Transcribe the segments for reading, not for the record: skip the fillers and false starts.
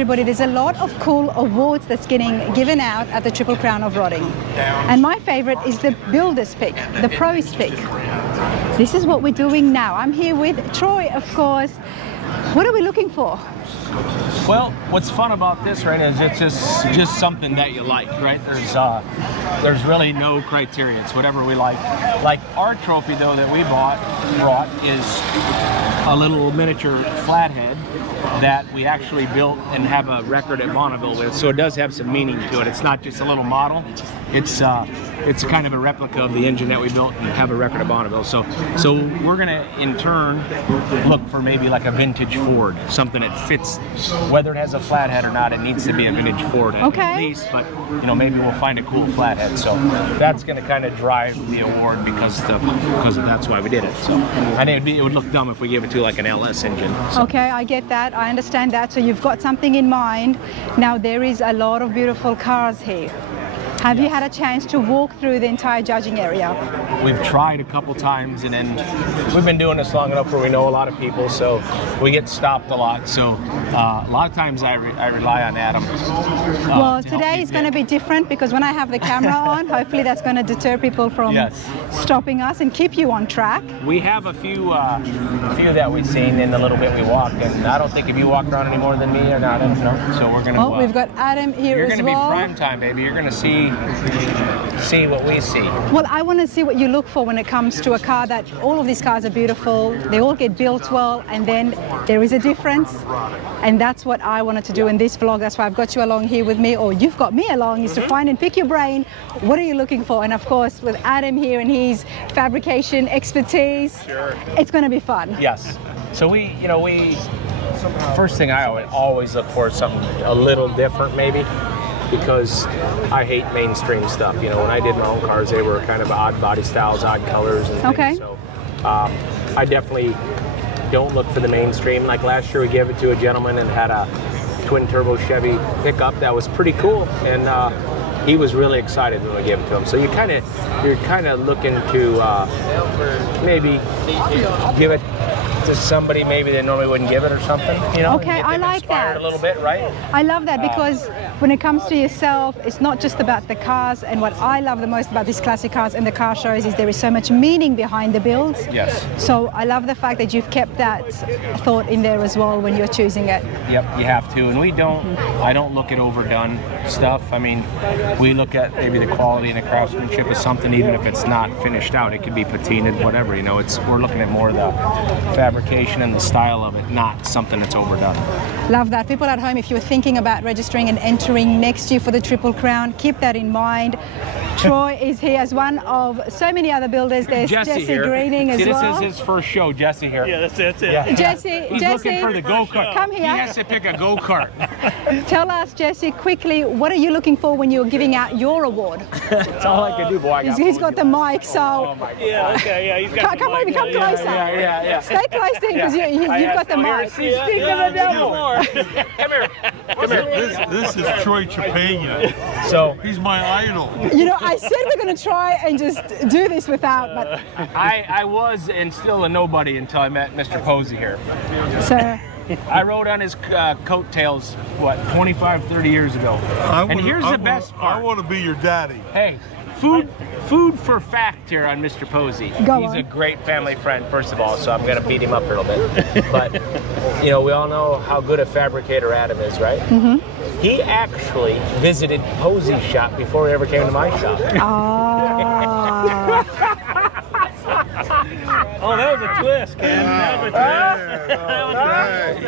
Everybody, there's a lot of cool awards that's getting given out at the Triple Crown of Rodding. And my favorite is the Builder's Pick, the Pro's Pick. This is what we're doing now. I'm here with Troy, of course. What are we looking for? Well, what's fun about this, right, is it's just something that you like, right? There's really no criteria. It's whatever we like. Like our trophy, though, that we brought is a little miniature flathead that we actually built and have a record at Bonneville with. So it does have some meaning to it. It's not just a little model. It's kind of a replica of the engine that we built and have a record at Bonneville. So we're gonna in turn look for maybe like a vintage Ford, something that fits, whether it has a flathead or not. It needs to be a vintage Ford at least, but you know, maybe we'll find a cool flathead. So that's gonna kind of drive the award because that's why we did it. So I think it would look dumb if we gave it to like an LS engine. So. Okay, I get that. I understand that. So you've got something in mind. Now there is a lot of beautiful cars here. Have you had a chance to walk through the entire judging area? We've tried a couple times, and then we've been doing this long enough where we know a lot of people, so we get stopped a lot. So a lot of times I rely on Adam. Well, today is going to be different because when I have the camera on, hopefully that's going to deter people from stopping us and keep you on track. We have a few that we've seen in the little bit we walked, and I don't think if you walk around any more than me or not, no. So we're going to. Oh, we've got Adam here as well. You're going to be prime time, baby. You're going to see what we see. Well, I want to see what you look for when it comes to a car that all of these cars are beautiful, they all get built well, and then there is a difference, and that's what I wanted to do in this vlog. That's why I've got you along here with me, or you've got me along, is to find and pick your brain. What are you looking for? And of course with Adam here and his fabrication expertise, it's going to be fun. Yes. So we first thing I always look for is something a little different, maybe, because I hate mainstream stuff. You know, when I did my own cars, they were kind of odd body styles, odd colors, and things. So I definitely don't look for the mainstream. Like last year, we gave it to a gentleman and had a twin turbo Chevy pickup that was pretty cool, and he was really excited when we gave it to him. So you're kind of looking to maybe give it to somebody maybe they normally wouldn't give it or something, you know. Okay, I like that. A little bit, right? I love that because when it comes to yourself, it's not just about the cars. And what I love the most about these classic cars and the car shows is there is so much meaning behind the builds. Yes. So I love the fact that you've kept that thought in there as well when you're choosing it. Yep, you have to. And we don't. I don't look at overdone stuff. I mean, we look at maybe the quality and the craftsmanship of something, even if it's not finished out. It could be patinaed, whatever. You know, we're looking at more the fabrication and the style of it, not something that's overdone. Love that. People at home, if you're thinking about registering and entering next year for the Triple Crown, keep that in mind. Troy is here as one of so many other builders. There's Jesse Greening as well. This is his first show, Jesse here. Yeah, that's it. Yeah. He's looking for the go-kart. Come here. He has to pick a go-kart. Tell us, Jesse, quickly, what are you looking for when you're giving out your award? That's all I can do, boy. He's got the mic, so... Oh my God. Yeah, okay, yeah, he's got Come over, come closer. Yeah. Stay close in, because you've got the mic. Speak of the devil. Come here. This is Troy Trepanier. So he's my idol. You know, I said we're going to try and just do this without, but... I was and still a nobody until I met Mr. Posey here. So... I rode on his coattails, what, 25, 30 years ago. Here's the best part. I want to be your daddy. Hey, food for fact here on Mr. Posey. He's a great family friend, first of all, so I'm going to beat him up a little bit. But, you know, we all know how good a fabricator Adam is, right? Mm-hmm. He actually visited Posey's shop before he ever came to my shop. Oh, that was a twist, Ken. That was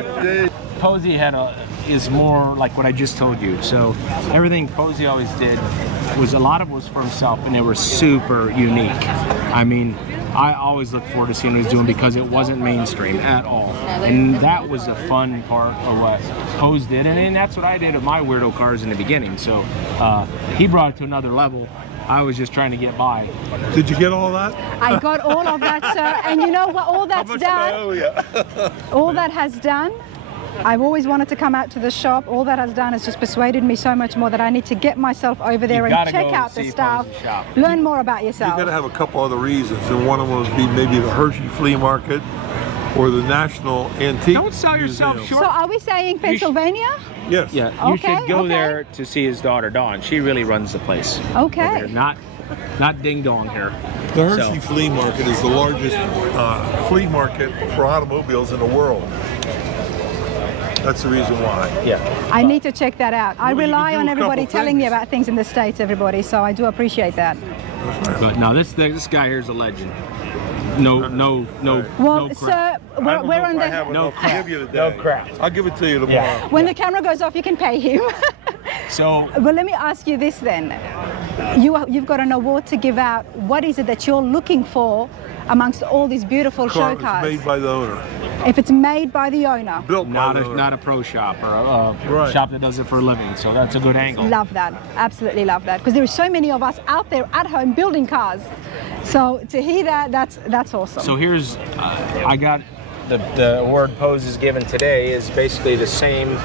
a twist. Posey is more like what I just told you. So everything Posey always did was, a lot of it was for himself, and they were super unique. I mean, I always look forward to seeing what he's doing because it wasn't mainstream at all. And that was the fun part of what Posey did. And that's what I did with my weirdo cars in the beginning. So he brought it to another level. I was just trying to get by. Did you get all that? I got all of that, sir. And you know what all that's done? All that has done, I've always wanted to come out to the shop. All that has done is just persuaded me so much more that I need to get myself over there and check out the stuff, learn more about yourself. You've got to have a couple other reasons, and one of them would be maybe the Hershey flea market, or the National Antique Don't sell yourself Museum. short. So are we saying Pennsylvania? Yes. Yeah, you Okay, should go okay. there to see his daughter Dawn. She really runs the place. Okay. They're not ding dong here. The Hershey So- Flea Market is the largest flea market for automobiles in the world. That's the reason why. Yeah. I need to check that out. I Well, you rely can do on a everybody couple telling me things. about things in the States, everybody, so I do appreciate that. But no, this guy here is a legend. No Well, no crap. sir, I we're don't know on if I the... have No enough to crap. give you today. No crap. I'll give it to you tomorrow. Yeah. When the camera goes off, you can pay him. So But let me ask you this then. You've got an award to give out. What is it that you're looking for amongst all these beautiful Car show was cars? made by the owner. If it's made by the owner. Built by the owner. not a pro shop or a Right. shop that does it for a living. So that's a good angle. Love that. Absolutely love that. Because there are so many of us out there at home building cars. So to hear that, that's awesome. So here's, I got the award Posies given today is basically the same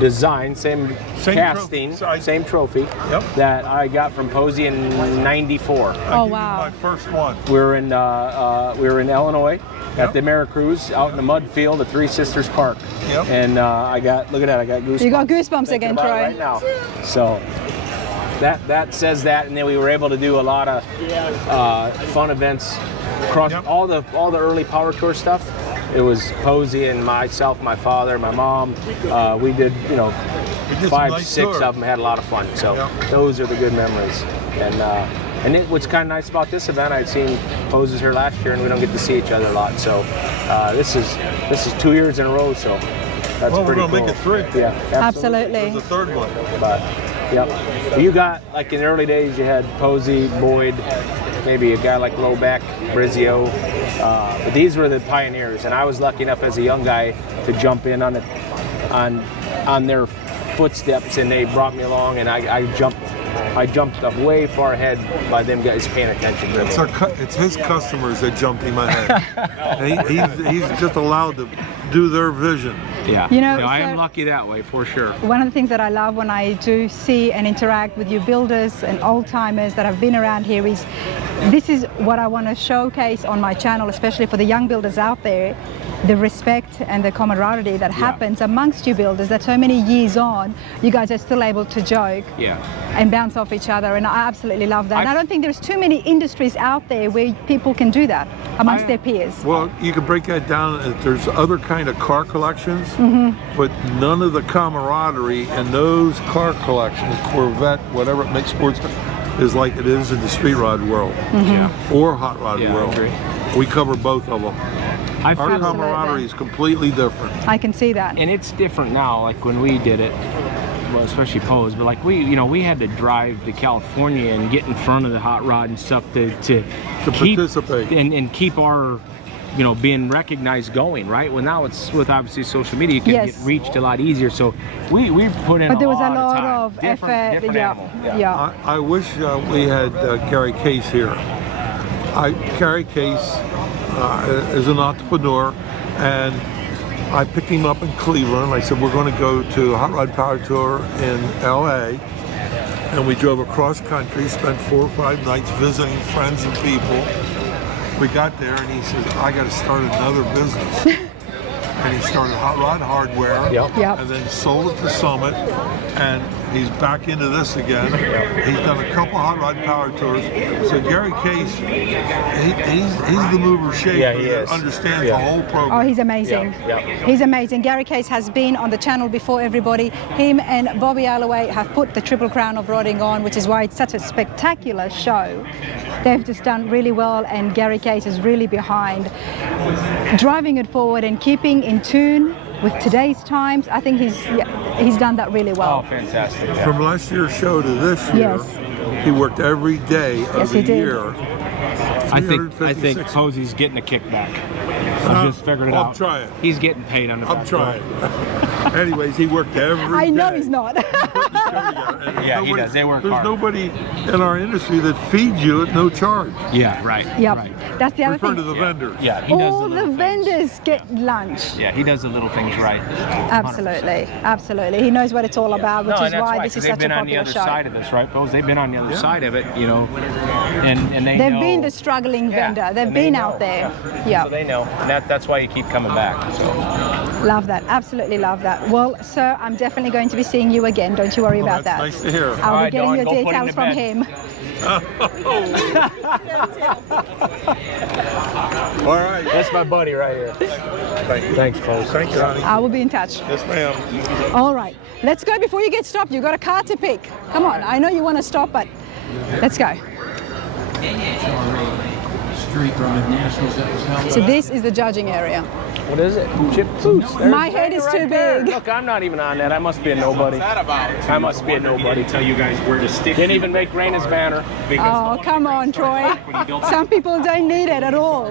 design, same casting, trophy. same trophy Yep. that I got from Posey in '94. I gave you wow. my first one. We were in Illinois Yep. at the Americruise out in the mud field at Three Sisters Park. Yep. And look at that, I got goosebumps. You got goosebumps thinking again, about it Troy. right now. So that says that, and then we were able to do a lot of fun events across Yep. all the early Power Tour stuff. It was Posey and myself, my father, my mom. We did, We did some 5, nice 6 tours. of them. Had a lot of fun. So Yep. those are the good memories. And what's kind of nice about this event, I'd seen Posies here last year, and we don't get to see each other a lot. So this is 2 years in a row. So that's Well, we're pretty gonna cool. make it 3. Yeah, Absolutely. There's a third one. But yep, you got like in the early days, you had Posey, Boyd, maybe a guy like Lobeck, Brizio. But these were the pioneers, and I was lucky enough as a young guy to jump in on their footsteps, and they brought me along, and I jumped up way far ahead by them guys paying attention to me. It's his customers that jumped him ahead. And he's just allowed to do their vision. Yeah, You know, I am so- lucky that way for sure. One of the things that I love when I do see and interact with you builders and old timers that have been around here is this is what I want to showcase on my channel, especially for the young builders out there, the respect and the camaraderie that happens amongst you builders, that so many years on, you guys are still able to joke Yeah. and bounce off each other, and I absolutely love that. And I don't think there's too many industries out there where people can do that amongst their peers. Well, you can break that down. There's other kind of car collections, but none of the camaraderie in those car collections, Corvette, whatever it makes sports car, is like it is in the street rod world Yeah. or hot rod Yeah, I world. agree. We cover both of them. I Our feel, camaraderie is completely different. I can see that. and it's different now. Like when we did it, well, especially Pose, but like we had to drive to California and get in front of the hot rod and stuff to keep, participate. and keep our being recognized going, right? Well, now it's with obviously social media, you can Yes. get reached a lot easier. So we've put in But there was a lot lot time. of Different effort. Yeah. animal. Yeah. I wish we had Gary Case here. Gary Case is an entrepreneur, and I picked him up in Cleveland. I said, we're going to go to a Hot Rod Power Tour in LA. And we drove across country, spent 4 or 5 nights visiting friends and people. We got there, and he says, I got to start another business. And he started Hot Rod Hardware, Yep. Yep. and then sold it to Summit, and he's back into this again. He's done a couple Hot Rod Power Tours. So Gary Case, he's the mover shaker Yeah, he that is. understands Yeah. the whole Oh, program. he's amazing. Yeah. He's amazing. Gary Case has been on the channel before, everybody. Him and Bobby Alloway have put the Triple Crown of Rodding on, which is why it's such a spectacular show. They've just done really well, and Gary Case is really behind driving it forward and keeping in tune with today's times. I think he's done that really Oh, well. fantastic. Yeah. From last year's show to this year, Yes. he worked every day of Yes, the he did. year. I think 356. Posey's getting a kickback. I just figured it I'll out. try it. He's getting paid on the I'm back trying. door. Anyways, he worked every day. I know he's not. Yeah, he does. They work There's hard. nobody in our industry that feeds you at no charge. Yeah, right. Yep. Right. That's the other Refer thing. to the vendors. Yeah, he does All the little things. vendors get lunch. Yeah, he does the little things right. 100%. Absolutely. He knows what it's all about, which No, is and that's why why, this is 'cause they've such a been on the popular other show. side of this, right, Pose? They've been on the other side of it, you know, and they They've know. been the struggling vendor. They've and they been know. out there. So Yeah. they know, and that's why you keep coming back. So. Love that. Absolutely love that. Well, sir, I'm definitely going to be seeing you again. Don't you worry about That's that. nice to hear. I'll All be right, getting Dawn, your go put him details to from bed. him. All right. That's my buddy right here. Thanks, Pose. Thank you, honey. I will be in touch. Yes, ma'am. All right. Let's go before you get stopped. You've got a car to pick. Come on. I know you want to stop, but let's go. So this is the judging area. What is it? Chip Boots. My head is too big. Look, I'm not even on that. I must be a nobody. I must be a nobody. Tell you guys where to stick. Didn't even make Raina's banner. Oh, come on, Troy. Some people don't need it at all.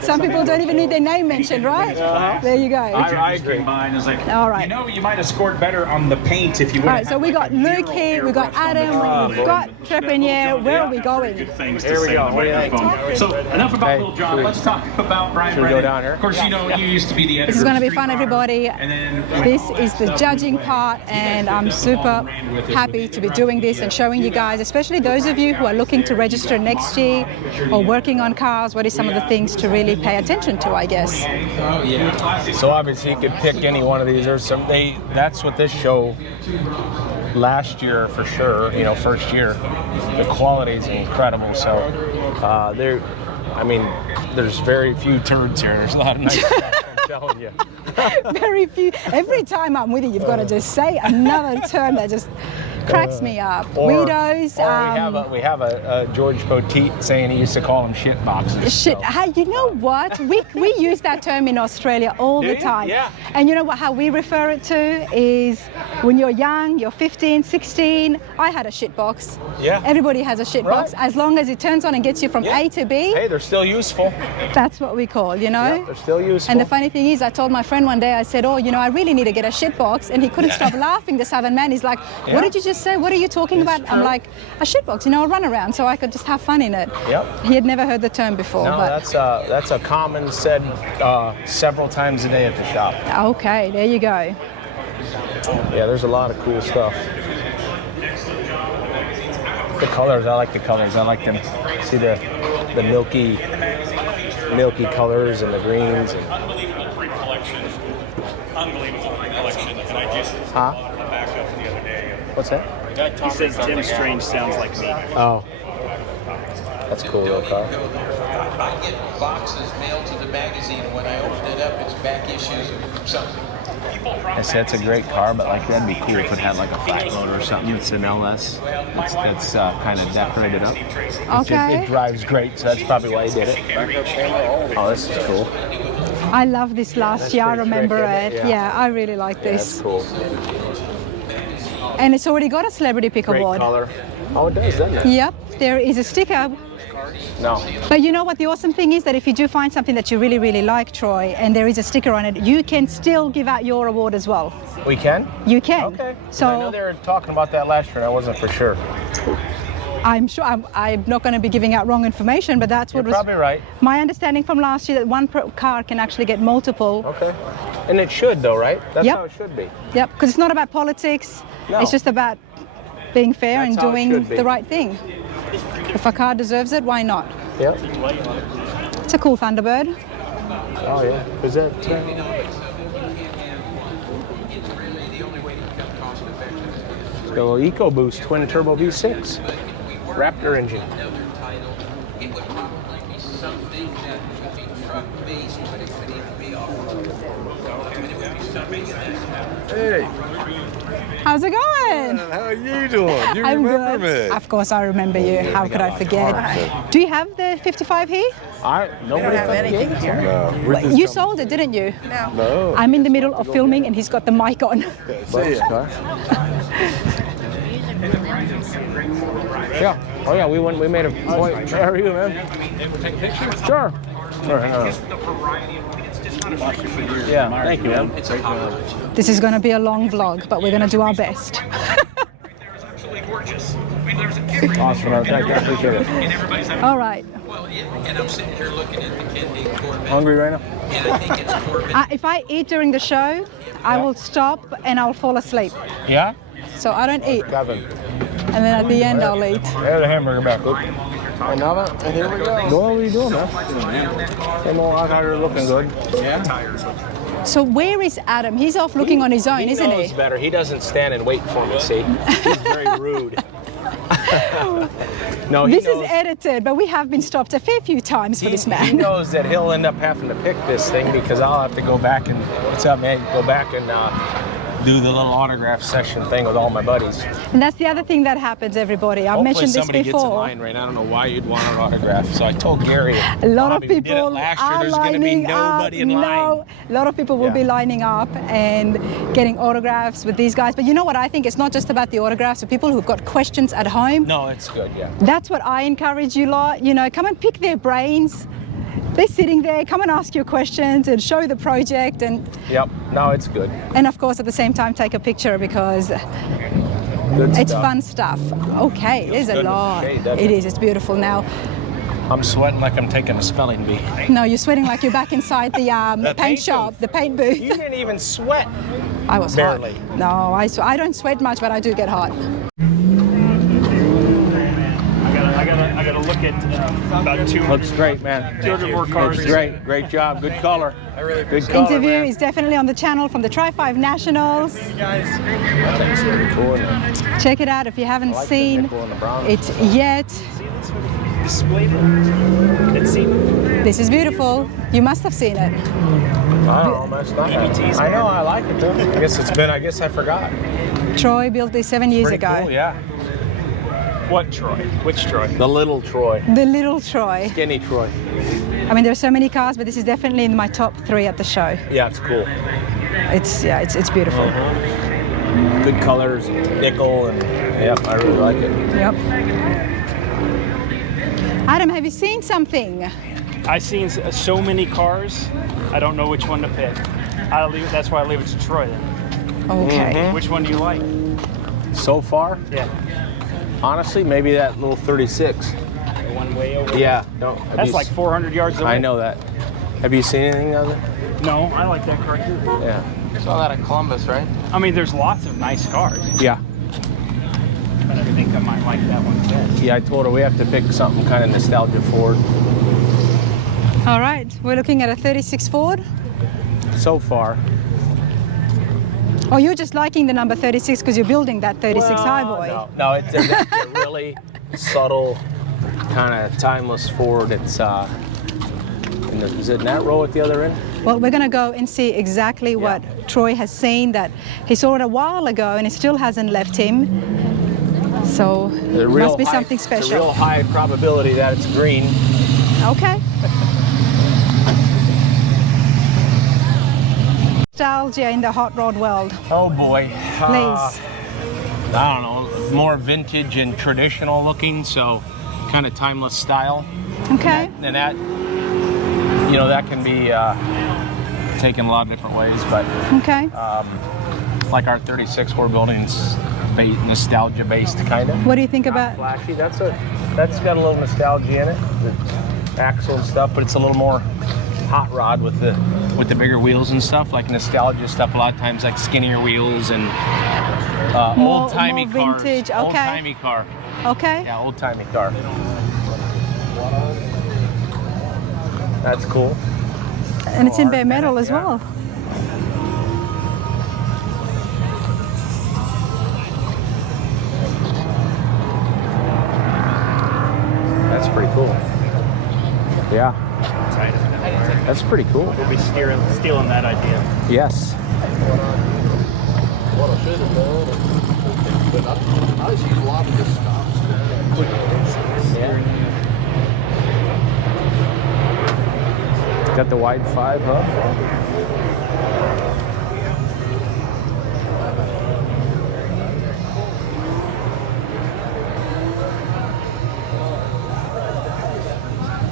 Some people don't even need their name mentioned, right? There you go. I agree. By and it's like, All right. you know, you might have scored better on the paint if you would. All right, so we got Luke here, we got Adam, we've got Trepanier. Where are we going? Good things to Here we say go. on the What do you microphone. So enough about Hey, Little John. should we- Let's talk about Brian should we go Brennan. down here? Of course, you know you used to be the editor. This is going to be of fun, Street Car, everybody. And then This is the judging part, and I'm super happy to be doing this and showing you guys, especially those of you who are looking to register next year or working on cars, what is some of the things to really pay attention to, I guess. So obviously you could pick any one of these. There's some. That's what this show. Last year for sure. You know, first year, the quality is incredible. So I mean, there's very few turds here. There's a lot of nice stuff. I'm telling you. Very few. Every time I'm with you, you've got to just say another term that just cracks me up. Weirdos. We have a George Poteet saying he used to call them shit boxes. Shit. So. Hey, you know what? We use that term in Australia all the you? time. Yeah. And you know what? How we refer it to is when you're young, you're 15, 16. I had a shit box. Yeah. Everybody has a shit box. Right. As long as it turns on and gets you from Yeah. A to B, Hey, they're still useful. that's what we call, you know? Yeah, they're still useful. And the funny thing is, I told my friend one day, I said, oh, you know, I really need to get a shit box. And he couldn't stop laughing, the Southern man. He's like, Yeah. what did you just say? What are you talking about? I'm like, a shit box, you know, a runaround, so I could just have fun in it. Yep. He had never heard the term before. No, but that's a common said several times a day at the shop. okay, there you go. Yeah, there's a lot of cool stuff. The colors, I like the colors. I like them. See the milky colors and the greens. unbelievable print collection. Unbelievable print collection. And I just Huh? on the backup the other day. What's that? He says Tim Strange sounds like me. Oh, that's a cool little car. I get boxes mailed to the magazine. When I open it up, it's back issues of something. I said it's a great car, but like that'd be cool if it had like a flat loader or something. It's an LS. That's kind of decorated up. Okay. It drives great, so that's probably why he did it. Oh, this is cool. I love this last year, I pretty remember tricky, it. yeah. Yeah, I really like That's this. cool. And it's already got a celebrity pick Great award. color. Oh, it does, doesn't it? Yep, there is a sticker. No. But you know what the awesome thing is, that if you do find something that you really, really like, Troy, and there is a sticker on it, you can still give out your award as well. We can? You can. Okay. So I know they were talking about that last year, and I wasn't for sure. I'm sure I'm not going to be giving out wrong information, but that's what You're was probably right. my understanding from last year, that one car can actually get multiple. Okay. And it should, though, right? That's Yep. how it should be. Yep, because it's not about politics. No. It's just about being fair That's and how it doing should be. the right thing. If a car deserves it, why not? Yep. It's a cool Thunderbird. Oh, yeah. Is that... It's got a little EcoBoost twin turbo V6. Raptor engine. It would probably be something that would be truck based, but it could even be off road. And it would be something that. Hey, How's it going? how are you doing? You I'm remember good. me? Of course I remember you. How could I forget? Do you have the 55 here? Nobody fucking gave it. No, we're just You coming. sold it, didn't you? No. I'm in the middle of filming and he's got the mic on. See ya. car. Yeah. Oh yeah, we made a point. How are you, man? Sure. Sure, hang on. Yeah, thank you, man. This is going to be a long vlog, but we're going to do our best. Awesome, man. Thank you. I appreciate it. All right. Well, and I'm sitting here looking at the Ken Corvette. Hungry right now? And I think it's Corvette. If I eat during the show, I will stop and I'll fall asleep. Yeah? So I don't eat. Kevin. And then at the end, I'll eat. There's the hamburger back. Another, and here we go. What are you doing, man? Same old, I thought you were looking good. So where is Adam? He's off looking on his own, isn't He knows he? better. He doesn't stand and wait for me, see? He's very rude. No, he This knows. is edited, but we have been stopped a fair few times for this He man. knows that he'll end up having to pick this thing because I'll have to go back and, what's up, man? Go back and do the little autograph session thing with all my buddies. And that's the other thing that happens, everybody. I've mentioned this somebody gets in before. line right now. I don't know why you'd want an autograph. So I told Gary. A lot of Bobby, we did it people last year. are There's going to be lining nobody up. in line. No, a lot of people will be Yeah. lining up and getting autographs with these guys. But you know what I think? It's not just about the autographs. For people who've got questions at home, No, it's good, yeah. that's what I encourage you lot. You know, come and pick their brains. They're sitting there. Come and ask your questions and show the project, and Yep. No, it's good. of course at the same time take a picture because Good it's stuff. fun stuff. Okay, there's good a in the lot. shade, doesn't It it? is. It's beautiful now. I'm sweating like I'm taking a spelling bee. No, you're sweating like you're back inside the paint paint shop, booth. the paint booth. You didn't even sweat. I was Barely. hot. No, I don't sweat much, but I do get hot. I gotta look at about 200. Looks great, man. 200 more cars. Looks great. Great job. Good color. Good color, Interview man. is definitely on the channel from the Tri-5 Nationals. That's pretty cool, man. Check it out if you haven't I like the seen nickel and the brown. it yet. Display it. Let's see. This is beautiful. You must have seen it. I don't know, man. EBTs, I know, I like it, though. I guess I forgot. Troy built this 7 years Pretty ago. cool, yeah. What Troy? Which Troy? The little Troy. The little Troy. Skinny Troy. I mean, there's so many cars, but this is definitely in my top 3 at the show. Yeah, it's cool. It's beautiful. Good colors, nickel, and yeah, I really like it. Yep. Adam, have you seen something? I've seen so many cars. I don't know which one to pick. That's why I leave it to Troy then. Okay. Which one do you like? So far, Yeah. honestly, maybe that little 36. The one way over. Yeah, no. That's like 400 yards away. I know that. Have you seen anything of it? No, I like that car too. Yeah. Saw that at Columbus, right? I mean, there's lots of nice cars, Yeah. but I think I might like that one best. Yeah, I told her we have to pick something kind of nostalgia Ford. All right. We're looking at a 36 Ford. So far. Oh, you're just liking the number 36 because you're building that 36 Highboy. No, it's a really subtle, kind of timeless Ford. It's is it in that row at the other end? Well, we're going to go and see exactly what Troy has seen that he saw it a while ago and it still hasn't left him. So it must be something It's a real special. high probability that it's green. Okay. Nostalgia in the hot rod world. Oh boy. Please. I don't know, more vintage and traditional looking, so kind of timeless style. Okay. And that, you know, that can be taken a lot of different ways, but Okay. like our 36 we're building is nostalgia based kind of. What do you think about? Flashy, that's got a little nostalgia in it, the axle and stuff, but it's a little more hot rod with the bigger wheels and stuff, like nostalgia stuff. A lot of times like skinnier wheels and More- old-timey more cars. vintage, okay. Old-timey car. Okay. Yeah, old-timey car. That's cool. And it's in bare metal as well. That's pretty cool. Yeah, that's pretty cool. We'll be stealing that idea. Yes. What I should have done, but I just use a lot of this stuff. Got the wide 5, huh?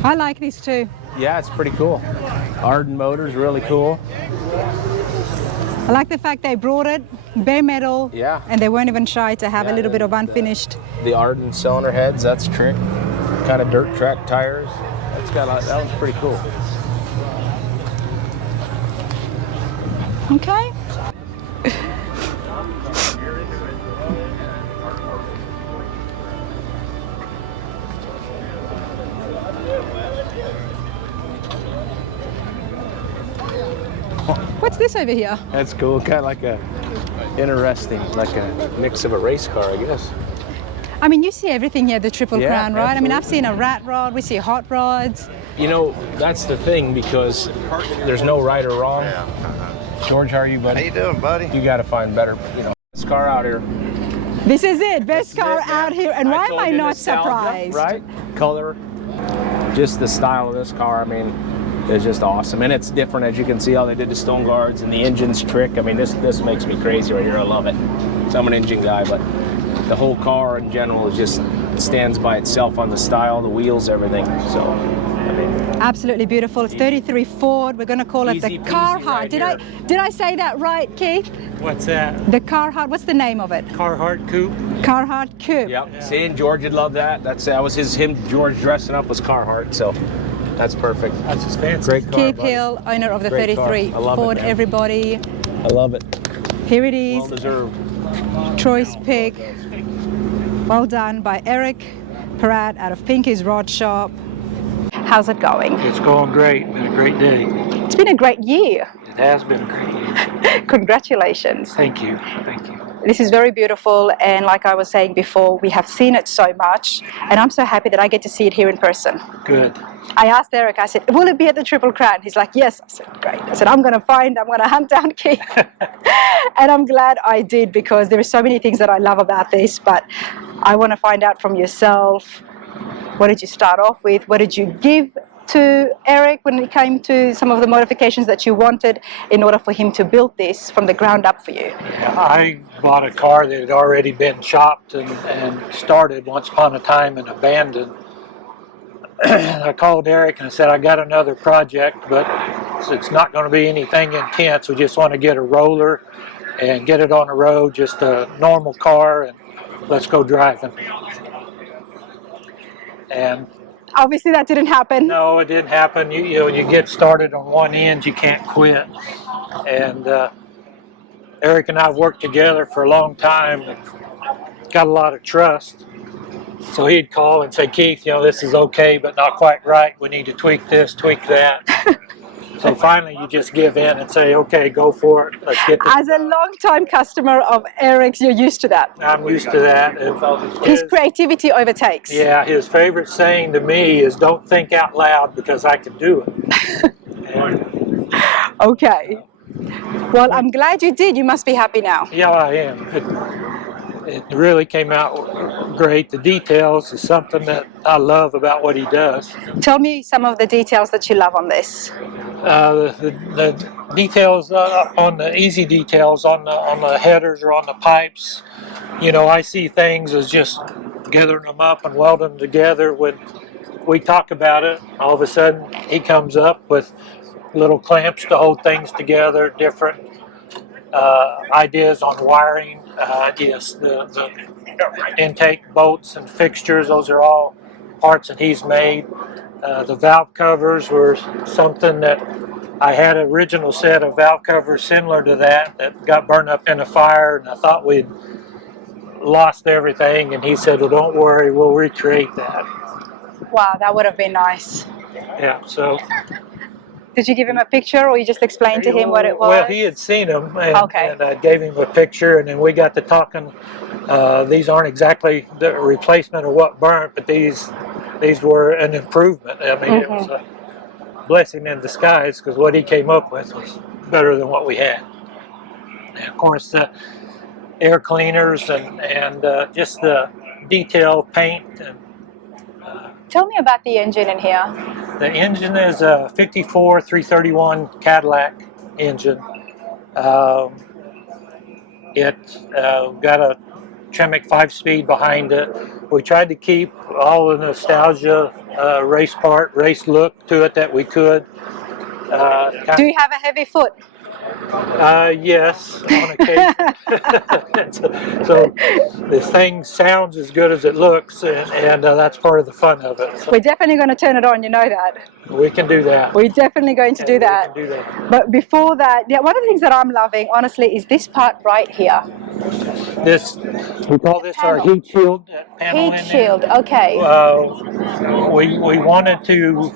I like these too. Yeah, it's pretty cool. Arden Motors, really cool. I like the fact they brought it bare metal. Yeah. And they weren't even shy to have a little bit of unfinished. The Arden cylinder heads, that's trick. Kind of dirt track tires. That one's pretty cool. Okay. What's this over here? That's cool. Kind of like a interesting, like a mix of a race car, I guess. I mean, you see everything here, the Triple Yeah, Crown, right? I mean, I've absolutely. seen a rat rod, we see hot rods. You know, that's the thing, because there's no right or wrong. George, how are you, buddy? How you doing, buddy? You got to find better, best car out here. This is it, best car out here. And why am told I you, not nostalgia, surprised? Right? Color, just the style of this car, I mean, is just awesome. And it's different, as you can see how they did the stone guards and the engine's trick. I mean, this makes me crazy right here. I love it. So I'm an engine guy, but the whole car in general is just stands by itself on the style, the wheels, everything. So, I mean, Absolutely beautiful. It's 33 Ford. We're going to call it the Easy peasy Carhartt. right Did I say that right, Keith? What's that? The Carhartt. What's the name of it? Carhartt Coupe. Carhartt Coupe. yep. See, and George would love that. That was George dressing up was Carhartt. So that's perfect. That's just fancy. Great car, Keith buddy. Hill, owner of the Great car. 33 I love it, Ford. man. Everybody, I love it. here it Well is. deserved. Troy's pick. Well done by Eric Peratt out of Pinkees Rod Shop. How's it going? It's going great. Been a great day. It's been a great year. It has been a great year. Congratulations. Thank you. Thank you. This is very beautiful, and like I was saying before, we have seen it so much, and I'm so happy that I get to see it here in person. Good. I asked Eric, I said, will it be at the Triple Crown? He's like, yes. I said, great. I said, I'm going to hunt down Keith. And I'm glad I did, because there are so many things that I love about this, but I want to find out from yourself, what did you start off with? What did you give to Eric when it came to some of the modifications that you wanted in order for him to build this from the ground up for you? I bought a car that had already been shopped and started once upon a time and abandoned. I called Eric and I said, I got another project, but it's not going to be anything intense. We just want to get a roller and get it on the road, just a normal car, and let's go driving. And Obviously that didn't happen. no, it didn't happen. You get started on one end, you can't quit. And Eric and I have worked together for a long time, got a lot of trust. So he'd call and say, Keith, this is okay, but not quite right. We need to tweak this, tweak that. So finally you just give in and say, okay, go for it. Let's get this. As a long-time customer of Eric's, you're used to that. I'm used to that. His creativity overtakes. Yeah, his favorite saying to me is, don't think out loud because I can do it. And, Okay. Well, I'm glad you did. You must be happy now. yeah, I am. It really came out great. The details is something that I love about what he does. Tell me some of the details that you love on this. The details on the easy details on the headers or on the pipes. I see things as just gathering them up and welding them together. When we talk about it, all of a sudden he comes up with little clamps to hold things together, different ideas on wiring. Yes, the intake bolts and fixtures, those are all parts that he's made. The valve covers were something that I had an original set of valve covers similar to that got burned up in a fire, and I thought we'd lost everything, and he said, well, don't worry, we'll recreate that. Wow, that would have been nice. Yeah, so Did you give him a picture, or you just explained to him what it was? well, he had seen them, and, Okay. and I gave him a picture, and then we got to talking. These aren't exactly the replacement of what burnt, but these were an improvement. I mean, it was a blessing in disguise, because what he came up with was better than what we had. And of course, the air cleaners and just the detail paint. And Tell me about the engine in here. the engine is a 54 331 Cadillac engine. It got a Tremec 5-speed behind it. We tried to keep all the nostalgia race look to it that we could. Do you have a heavy foot? Yes, on occasion. So this thing sounds as good as it looks, and that's part of the fun of it. So We're definitely going to turn it on, you know that. we can do that. We're definitely going to do that. We can do that. But before that, yeah, one of the things that I'm loving, honestly, is this part right here. This, we call this our heat shield panel. Heat shield, okay. We wanted to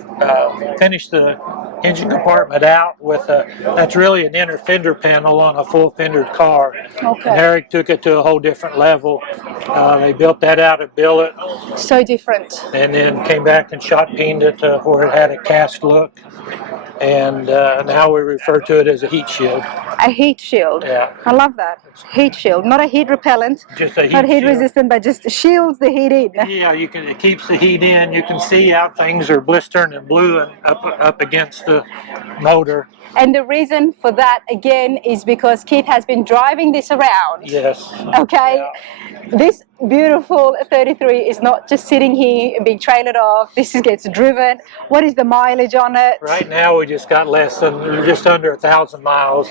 finish the engine compartment out with that's really an inner fender panel on a full fendered car. Okay. And Eric took it to a whole different level. They built that out of billet. So different. And then came back and shot peened it to where it had a cast look. And now we refer to it as a heat shield. A heat shield. Yeah. I love that. Heat shield, not a heat repellent, Just a heat not heat shield. resistant, but just shields the heat in. Yeah, it keeps the heat in. You can see how things are blistering and blue and up against the motor. And the reason for that, again, is because Keith has been driving this around. Yes. Okay? Yeah. This beautiful 33 is not just sitting here and being trailered off. This gets driven. What is the mileage on it? Right now we just got just under 1,000 miles.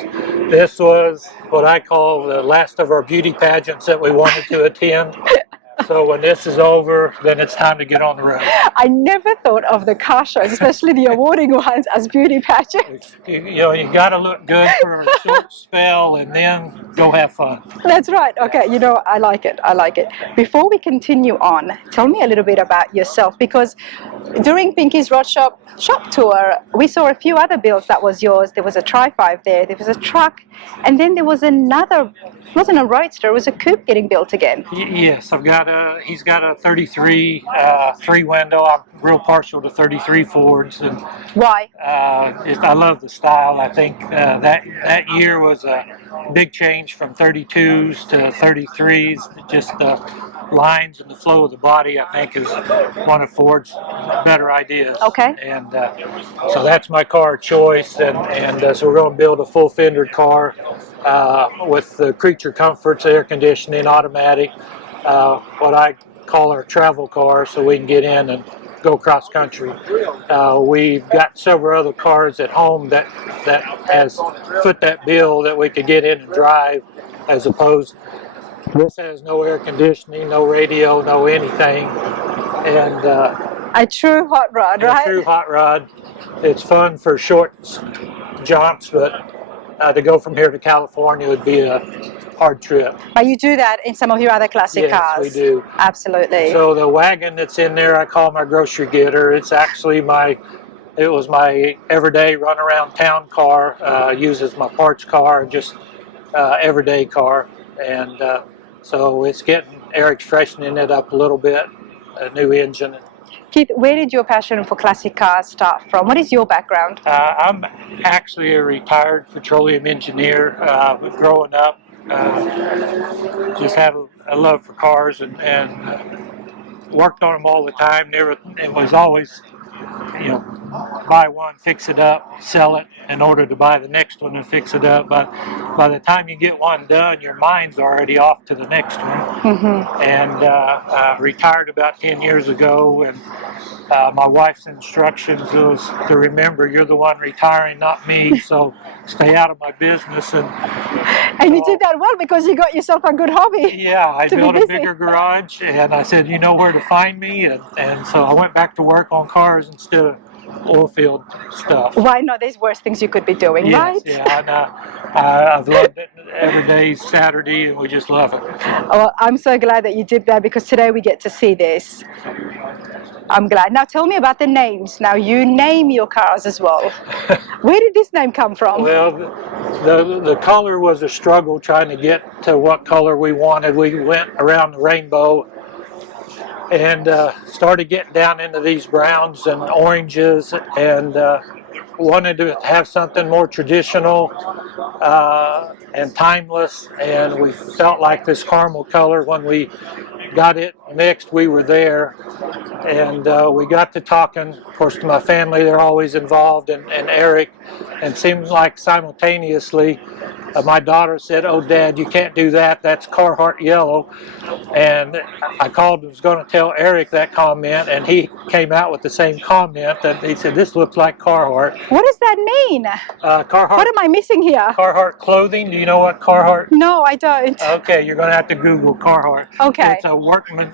This was what I call the last of our beauty pageants that we wanted to attend. So when this is over, then it's time to get on the road. I never thought of the car shows, especially the awarding ones, as beauty pageants. You got to look good for a short spell and then go have fun. That's right. Okay, I like it. I like it. Before we continue on, tell me a little bit about yourself, because during Pinkees Rod Shop tour, we saw a few other builds that was yours. There was a Tri-5 there was a truck, and then there was another, it wasn't a Roadster, it was a coupe getting built again. Yes, he's got a 33 3-window. I'm real partial to 33 Fords. And Why? I love the style. I think that year was a big change from 32s to 33s. Just the lines and the flow of the body, I think, is one of Ford's better ideas. Okay. And so that's my car choice, and so we're going to build a full fendered car with the creature comforts, air conditioning, automatic, what I call our travel car, so we can get in and go cross country. We've got several other cars at home that has fit that bill that we could get in and drive, as opposed this has no air conditioning, no radio, no anything, and A true hot rod, right? a true hot rod. It's fun for short jumps, but to go from here to California would be a hard trip. But you do that in some of your other classic Yes, cars. we do. Absolutely. So the wagon that's in there, I call my grocery getter. It's actually it was my everyday run around town car. Uses my parts car, just everyday car, and so it's getting Eric's freshening it up a little bit. A new engine. Keith, where did your passion for classic cars start from? What is your background? I'm actually a retired petroleum engineer. Growing up, just had a love for cars and worked on them all the time. It was always, buy one, fix it up, sell it in order to buy the next one and fix it up. But by the time you get one done, your mind's already off to the next one. Mm-hmm. And retired about 10 years ago, and my wife's instructions was to remember, you're the one retiring, not me, so stay out of my business. And you did that well, because you got yourself a good hobby. Yeah, I to be built a busy. bigger garage, and I said, you know where to find me, and so I went back to work on cars instead of oil field stuff. Why not? There's worse things you could be doing, Yes, right? yeah, and I've loved it. Every day's Saturday, and we just love it. Well, I'm so glad that you did that, because today we get to see this. I'm glad. Now tell me about the names. Now you name your cars as well. Where did this name come from? Well, the color was a struggle trying to get to what color we wanted. We went around the rainbow and started getting down into these browns and oranges, and wanted to have something more traditional and timeless, and we felt like this caramel color, when we got it mixed, we were there. And we got to talking, of course, to my family, they're always involved, and Eric, and seemed like simultaneously my daughter said, "Oh, Dad, you can't do that. That's Carhartt yellow." And I called and was going to tell Eric that comment, and he came out with the same comment that he said, "This looks like Carhartt." What does that mean? Carhartt. What am I missing here? Carhartt clothing. Do you know what Carhartt? No, I don't. Okay, you're going to have to Google Carhartt. Okay. It's a workman's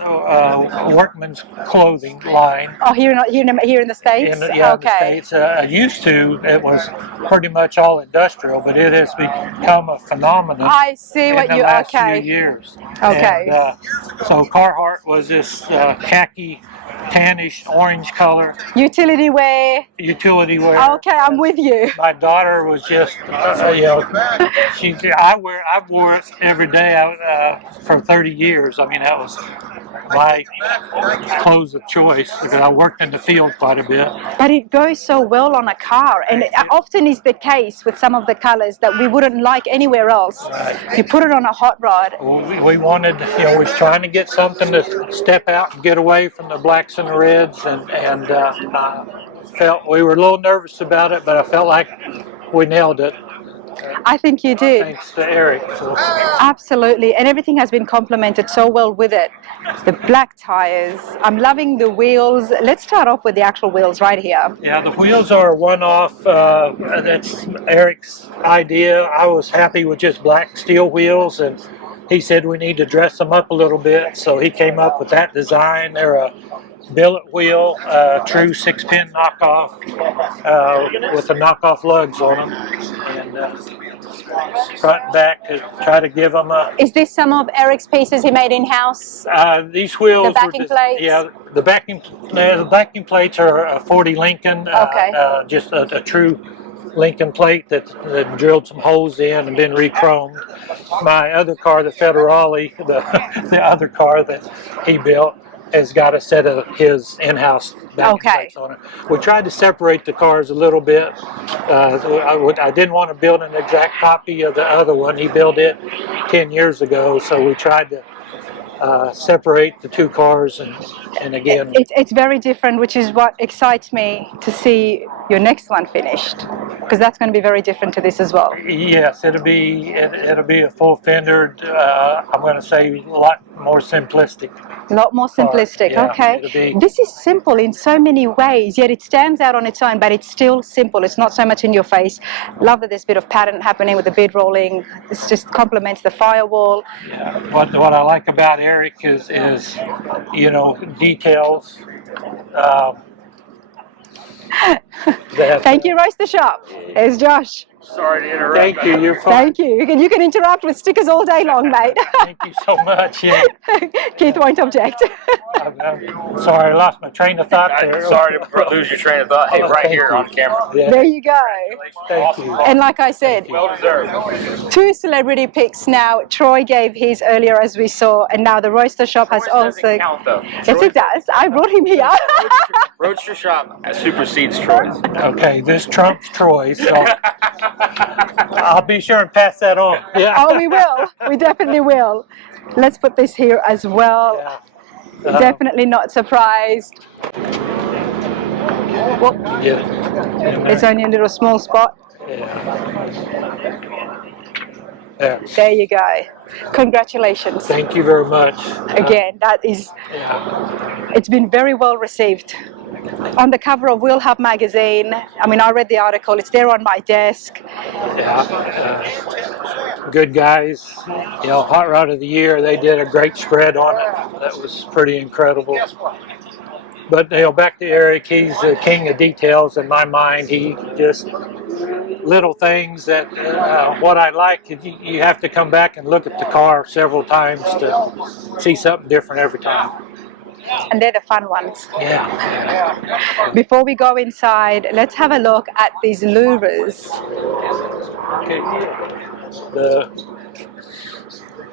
clothing line. Oh, here in the States? In the Okay. States. Used to, it was pretty much all industrial, but it has become a phenomenon. I see what in the you. last Okay. few years. Okay. And, so Carhartt was this khaki, tannish orange color. Utility wear. Utility wear. Okay, I'm with you. My daughter was just, I've wore it every day for 30 years. I mean, that was my clothes of choice because I worked in the field quite a bit. But it goes so well on a car, and it often is the case with some of the colors that we wouldn't like anywhere else. Right. You put it on a hot rod. We wanted, was trying to get something to step out and get away from the blacks and the reds, and felt we were a little nervous about it, but I felt like we nailed it. I think you did. Thanks to Eric. So. Absolutely, and everything has been complemented so well with it. The black tires, I'm loving the wheels. Let's start off with the actual wheels right here. Yeah, the wheels are a one-off. That's Eric's idea. I was happy with just black steel wheels, and he said we need to dress them up a little bit, so he came up with that design. They're a billet wheel, true 6-pin knockoff with the knockoff lugs on them, and front and back to try to give them a. Is this some of Eric's pieces he made in-house? These wheels. The backing plates? Yeah, the backing plates are a 40 Lincoln. Okay. Just a true Lincoln plate that drilled some holes in and been re-chromed. My other car, the Federale, the other car that he built, has got a set of his in-house backing plates on it. We tried to separate the cars a little bit. I didn't want to build an exact copy of the other one. He built it 10 years ago, so we tried to separate the two cars, and again, it's very different, which is what excites me to see your next one finished, because that's going to be very different to this as well. Yes, it'll be a full fendered. I'm going to say a lot more simplistic. A lot more simplistic. Yeah, okay. This is simple in so many ways, yet it stands out on its own, but it's still simple. It's not so much in your face. Love that there's a bit of pattern happening with the bid rolling. This just complements the firewall. Yeah. What I like about Eric is details. Thank you, Roaster Shop. There's Josh. Sorry to interrupt. Thank you. You're fine. Thank you. You can interrupt with stickers all day long, mate. Thank you so much. Yeah. Keith won't object. I'm sorry, I lost my train of thought there. Sorry to lose your train of thought. Hey, right here on camera. Yeah. There you go. Thank you. And like I said, Well deserved. 2 celebrity picks now. Troy gave his earlier, as we saw, and now the Roaster Shop has also. Doesn't count though. Yes, it does. I brought him here. Roadster Shop supersedes Troy's. Okay, this trumps Troy, so I'll be sure and pass that on. Yeah. Oh, we will. We definitely will. Let's put this here as well. Yeah. Definitely not surprised. Whoop. Yeah. It's only a little small spot. There. There you go. Congratulations. Thank you very much. Again, that is, it's been very well received. On the cover of Wheel Hub magazine, I mean, I read the article, it's there on my desk. Good guys, Hot Rod of the Year, they did a great spread on it. That was pretty incredible. But back to Eric, he's the king of details in my mind. He just little things that what I like is you have to come back and look at the car several times to see something different every time. And they're the fun ones. Yeah. Before we go inside, let's have a look at these louvers. Okay. The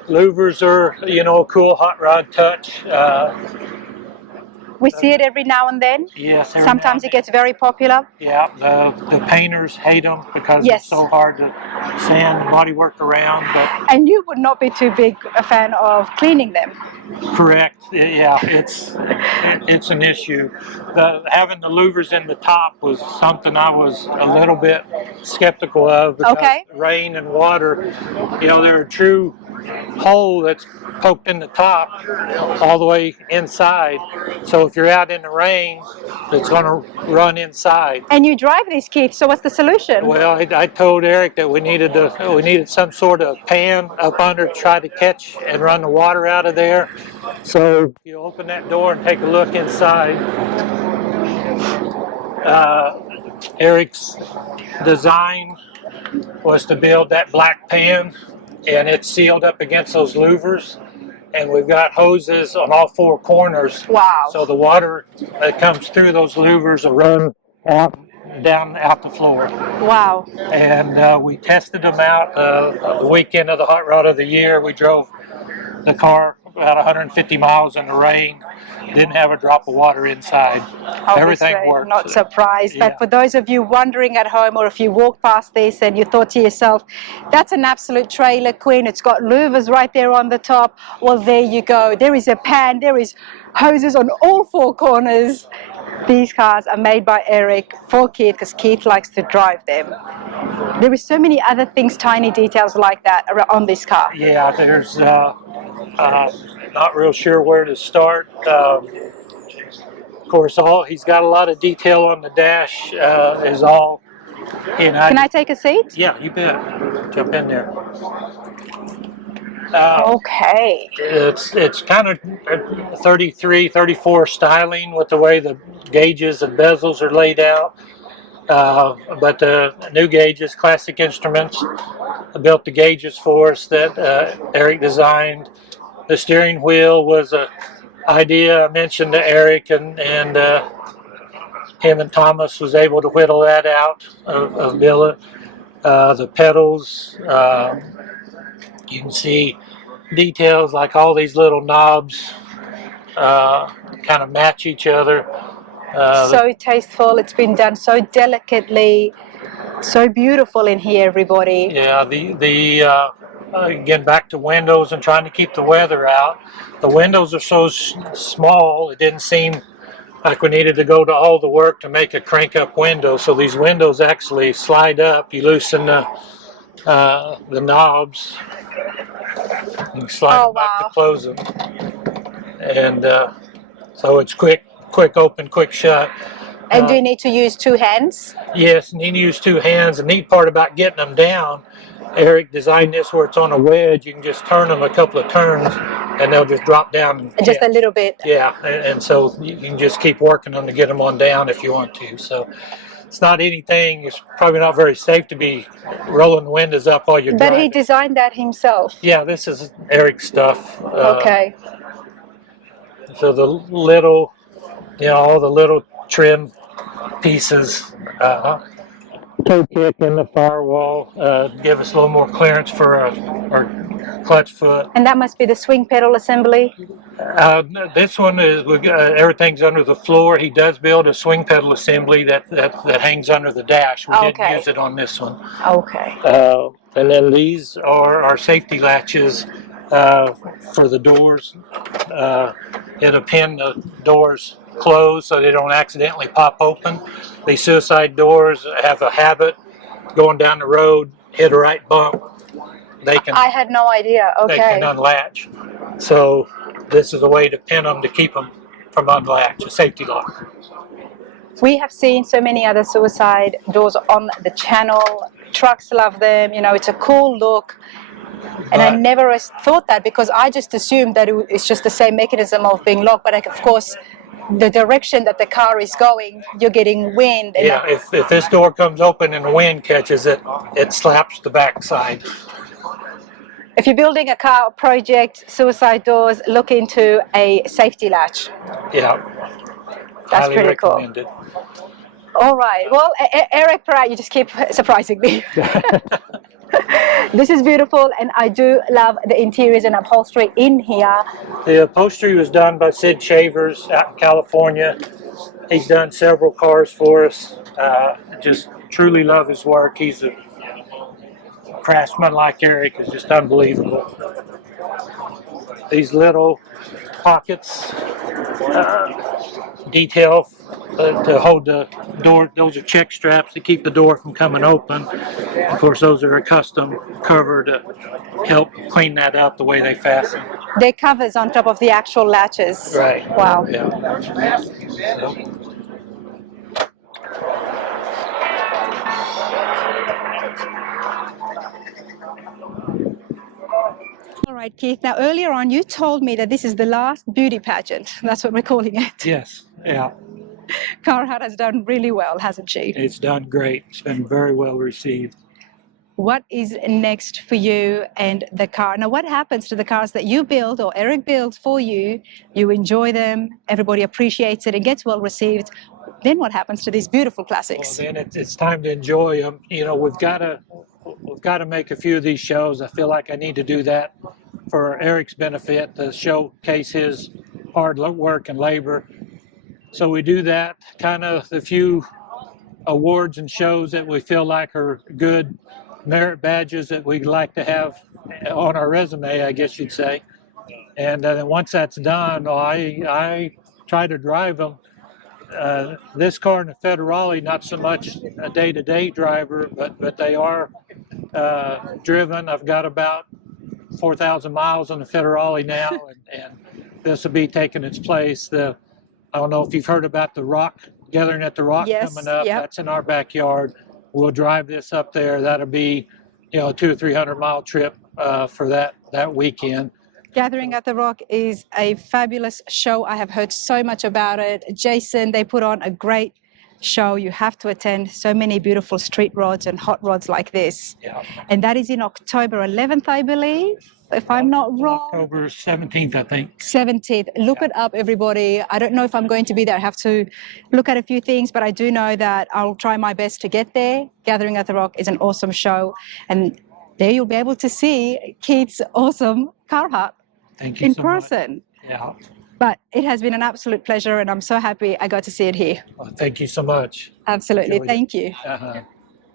louvers are, a cool hot rod touch. We see it every now and then. Yes. every Sometimes now it gets very popular. Yeah, the painters hate them because Yes. it's so hard to sand the bodywork around, but And you would not be too big a fan of cleaning them. correct, yeah, it's an issue. Having the louvers in the top was something I was a little bit skeptical of because Okay. rain and water, they're a true hole that's poked in the top all the way inside. So if you're out in the rain, it's going to run inside. And you drive these, Keith, so what's the solution? Well, I told Eric that we needed some sort of pan up under to try to catch and run the water out of there. So you open that door and take a look inside. Eric's design was to build that black pan, and it's sealed up against those louvers. And we've got hoses on all four corners. Wow. So the water that comes through those louvers will run down out the floor. Wow. And we tested them out the weekend of the Hot Rod of the Year. We drove the car about 150 miles in the rain. Didn't have a drop of water inside. Obviously, Everything worked. not surprised. Yeah. But for those of you wondering at home, or if you walked past this and you thought to yourself, that's an absolute trailer queen, it's got louvers right there on the top, well, there you go. There is a pan, there is hoses on all four corners. These cars are made by Eric for Keith because Keith likes to drive them. There is so many other things, tiny details like that on this car. Yeah, there's not real sure where to start. Of course, he's got a lot of detail on the dash. Is all. Can I take a seat? Yeah, you bet. Jump in there. Okay. It's kind of 33, 34 styling with the way the gauges and bezels are laid out. But the new gauges, Classic Instruments, built the gauges for us that Eric designed. The steering wheel was an idea I mentioned to Eric, and him and Thomas was able to whittle that out of billet. The pedals, you can see details like all these little knobs kind of match each other. So tasteful, it's been done so delicately, so beautiful in here, everybody. Yeah, again, back to windows and trying to keep the weather out. The windows are so small, it didn't seem like we needed to go to all the work to make a crank-up window. So these windows actually slide up. You loosen the knobs and slide them up to close them. And so it's quick open, quick shut. And do you need to use two hands? Yes, and you need to use two hands. The neat part about getting them down, Eric designed this where it's on a wedge. You can just turn them a couple of turns and they'll just drop down. Just a little bit. Yeah, and so you can just keep working them to get them on down if you want to. So it's not anything, it's probably not very safe to be rolling the windows up while you're driving. But he designed that himself. Yeah, this is Eric's stuff. Okay. So the little, all the little trim pieces, toe kick in the firewall, give us a little more clearance for our clutch foot. And that must be the swing pedal assembly? This one is, everything's under the floor. He does build a swing pedal assembly that hangs under the dash. We didn't use it on this one. Okay. And then these are our safety latches for the doors. It'll pin the doors closed so they don't accidentally pop open. These suicide doors have a habit going down the road, hit a right bump. I had no idea. Okay. They can unlatch. So this is a way to pin them to keep them from unlatch, a safety lock. We have seen so many other suicide doors on the channel. Trucks love them. It's a cool look. And I never thought that because I just assumed that it's just the same mechanism of being locked. But of course, the direction that the car is going, you're getting wind. And yeah, if this door comes open and the wind catches it, it slaps the backside. If you're building a car project, suicide doors, look into a safety latch. Yeah. That's pretty cool. All right. Well, Eric Peratt, you just keep surprising me. This is beautiful, and I do love the interiors and upholstery in here. The upholstery was done by Sid Shavers out in California. He's done several cars for us. Just truly love his work. He's a craftsman like Eric is just unbelievable. These little pockets, detail to hold the door. Those are check straps to keep the door from coming open. Of course, those are a custom cover to help clean that up the way they fasten. They're covers on top of the actual latches. Right. Wow. Yeah. So, All right, Keith. Now, earlier on, you told me that this is the last beauty pageant. That's what we're calling it. yes. Yeah. Carhartt has done really well, hasn't she? It's done great. It's been very well received. What is next for you and the car? Now, what happens to the cars that you build or Eric builds for you? You enjoy them, everybody appreciates it, and gets well received. Then what happens to these beautiful classics? Well, then it's time to enjoy them. You know, we've got to make a few of these shows. I feel like I need to do that for Eric's benefit, to showcase his hard work and labor. So we do that. Kind of the few awards and shows that we feel like are good merit badges that we'd like to have on our resume, I guess you'd say. And then once that's done, I try to drive them. This car and the Federale, not so much a day-to-day driver, but they are driven. I've got about 4,000 miles on the Federale now, and this will be taking its place. I don't know if you've heard about the Rock, Gathering at the Rock coming up. Yep. That's in our backyard. We'll drive this up there. That'll be, a 200 or 300 mile trip for that weekend. Gathering at the Rock is a fabulous show. I have heard so much about it. Jason, they put on a great show. You have to attend. So many beautiful street rods and hot rods like this. Yeah. And that is in October 11th, I believe, if I'm not wrong. October 17th, I think. 17th. Look it up, everybody. I don't know if I'm going to be there. I have to look at a few things, but I do know that I'll try my best to get there. Gathering at the Rock is an awesome show. And there you'll be able to see Keith's awesome Carhartt Thank you in so much. person. Yeah. But it has been an absolute pleasure, and I'm so happy I got to see it here. Well, thank you so much. Absolutely. Enjoyed it. Thank you. Uh-huh.